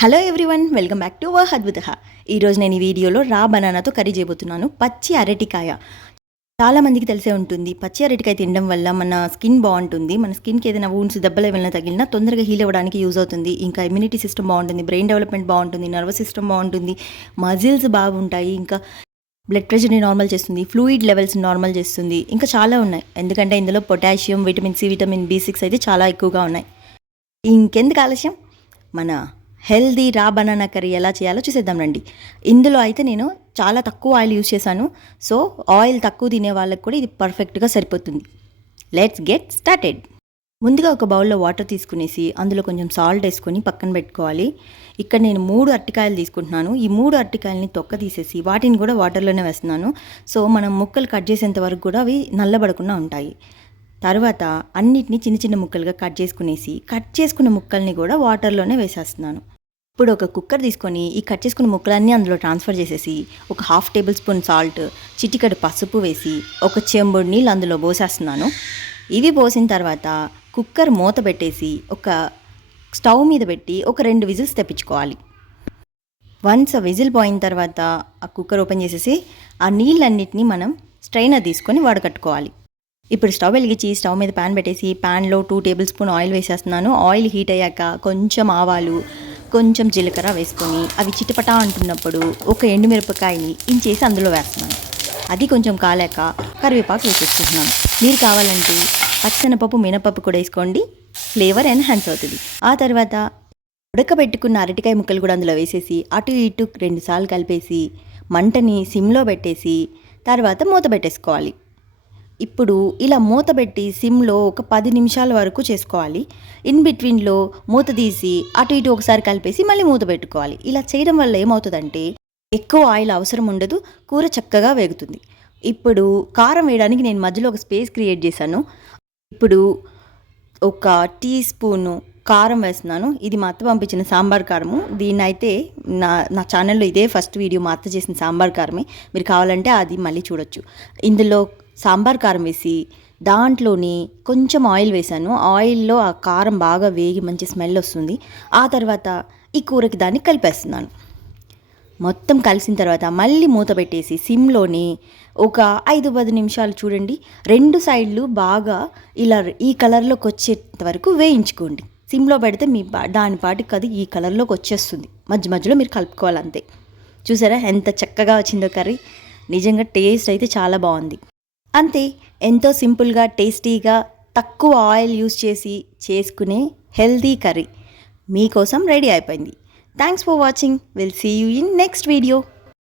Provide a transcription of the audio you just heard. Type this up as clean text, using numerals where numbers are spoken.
Hello everyone, welcome back to our అద్భుతహ. ఈరోజు నేను ఈ వీడియోలో రా బనానాతో కర్రీ చేయబోతున్నాను. పచ్చి అరటికాయ చాలామందికి తెలిసే ఉంటుంది. పచ్చి అరటికాయ తినడం వల్ల మన స్కిన్ బాగుంటుంది. మన స్కిన్కి ఏదైనా వూండ్స్, దెబ్బలు ఏమైనా తగిలినా తొందరగా హీల్ అవ్వడానికి యూజ్ అవుతుంది. ఇంకా ఇమ్యూనిటీ సిస్టమ్ బాగుంటుంది, బ్రెయిన్ డెవలప్మెంట్ బాగుంటుంది, నర్వస్ సిస్టమ్ బాగుంటుంది, మజిల్స్ బాగుంటాయి, ఇంకా బ్లడ్ ప్రెషర్ని నార్మల్ చేస్తుంది, ఫ్లూయిడ్ లెవెల్స్ని నార్మల్ చేస్తుంది, ఇంకా చాలా ఉన్నాయి. ఎందుకంటే ఇందులో potassium, vitamin C, vitamin B6 అయితే చాలా ఎక్కువగా ఉన్నాయి. ఇంకెందుకు ఆలస్యం, మన హెల్దీ రా బనానా కర్రీ ఎలా చేయాలో చూసేద్దాం రండి. ఇందులో అయితే నేను చాలా తక్కువ ఆయిల్ యూజ్ చేశాను. సో ఆయిల్ తక్కువ తినే వాళ్ళకి కూడా ఇది పర్ఫెక్ట్గా సరిపోతుంది. Let's get started. ముందుగా ఒక బౌల్లో వాటర్ తీసుకునేసి అందులో కొంచెం సాల్ట్ వేసుకొని పక్కన పెట్టుకోవాలి. ఇక్కడ నేను 3 అరటికాయలు తీసుకుంటున్నాను. ఈ 3 అరటికాయలని తొక్క తీసేసి వాటిని కూడా వాటర్లోనే వేస్తున్నాను. సో మనం ముక్కలు కట్ చేసేంత వరకు కూడా అవి నల్లబడకుండా ఉంటాయి. తర్వాత అన్నిటిని చిన్న చిన్న ముక్కలుగా కట్ చేసుకున్న ముక్కల్ని కూడా వాటర్లోనే వేసేస్తున్నాను. ఇప్పుడు ఒక కుక్కర్ తీసుకొని ఈ కట్ చేసుకున్న ముక్కలన్నీ అందులో ట్రాన్స్ఫర్ చేసేసి ఒక 1/2 టేబుల్ స్పూన్ సాల్ట్, చిటికెడు పసుపు వేసి ఒక చెంబుడు నీళ్ళు అందులో పోసేస్తున్నాను. ఇవి పోసిన తర్వాత కుక్కర్ మూత పెట్టేసి ఒక స్టవ్ మీద పెట్టి ఒక 2 విజిల్స్ తెప్పించుకోవాలి. వన్స్ విజిల్ పోయిన తర్వాత ఆ కుక్కర్ ఓపెన్ చేసేసి ఆ నీళ్ళన్నిటినీ మనం స్ట్రైనర్ తీసుకొని వడకట్టుకోవాలి. ఇప్పుడు స్టవ్ వెలిగించి స్టవ్ మీద ప్యాన్ పెట్టేసి ప్యాన్లో 2 టేబుల్ స్పూన్ ఆయిల్ వేసేస్తున్నాను. ఆయిల్ హీట్ అయ్యాక కొంచెం ఆవాలు, కొంచెం జీలకర్ర వేసుకొని అవి చిటపటా అంటున్నప్పుడు ఒక ఎండుమిరపకాయని ఇంచేసి అందులో వేస్తున్నాను. అది కొంచెం కాలాక కరివేపాకు వేసేసుకుంటున్నాను. మీరు కావాలంటే పచ్చనపప్పు, మినపప్పు కూడా వేసుకోండి, ఫ్లేవర్ ఎన్హాన్స్ అవుతుంది. ఆ తర్వాత ఉడకబెట్టుకున్న అరటికాయ ముక్కలు కూడా అందులో వేసేసి అటు ఇటు 2 సార్లు కలిపేసి మంటని సిమ్లో పెట్టేసి తర్వాత మూత పెట్టేసుకోవాలి. ఇప్పుడు ఇలా మూత పెట్టి సిమ్లో ఒక 10 నిమిషాల వరకు చేసుకోవాలి. ఇన్ బిట్వీన్లో మూత తీసి అటు ఇటు ఒకసారి కలిపేసి మళ్ళీ మూత పెట్టుకోవాలి. ఇలా చేయడం వల్ల ఏమవుతుందంటే ఎక్కువ ఆయిల్ అవసరం ఉండదు, కూర చక్కగా వేగుతుంది. ఇప్పుడు కారం వేయడానికి నేను మధ్యలో ఒక స్పేస్ క్రియేట్ చేశాను. ఇప్పుడు ఒక టీ స్పూను కారం వేస్తున్నాను. ఇది మా అత్త పంపించిన సాంబార్ కారము. దీన్ని అయితే నా ఛానల్లో ఇదే ఫస్ట్ వీడియో మా అత్త చేసిన సాంబార్ కారమే. మీరు కావాలంటే అది మళ్ళీ చూడొచ్చు. ఇందులో సాంబార్ కారం వేసి దాంట్లోని కొంచెం ఆయిల్ వేసాను. ఆయిల్లో ఆ కారం బాగా వేగి మంచి స్మెల్ వస్తుంది. ఆ తర్వాత ఈ కూరకి దాన్ని కలిపేస్తున్నాను. మొత్తం కలిసిన తర్వాత మళ్ళీ మూత పెట్టేసి సిమ్లోని ఒక 5-10 నిమిషాలు చూడండి. 2 సైడ్లు బాగా ఇలా ఈ కలర్లోకి వచ్చేంత వరకు వేయించుకోండి. సిమ్లో పెడితే మీ దాని పాటికి అది ఈ కలర్లోకి వచ్చేస్తుంది. మధ్య మధ్యలో మీరు కలుపుకోవాలి అంతే. చూసారా ఎంత చక్కగా వచ్చిందో కర్రీ. నిజంగా టేస్ట్ అయితే చాలా బాగుంది. అంతే, ఎంతో సింపుల్గా, టేస్టీగా, తక్కువ ఆయిల్ యూస్ చేసి చేసుకునే హెల్దీ కర్రీ మీకోసం రెడీ అయిపోయింది. Thanks for watching. Will see you in next video.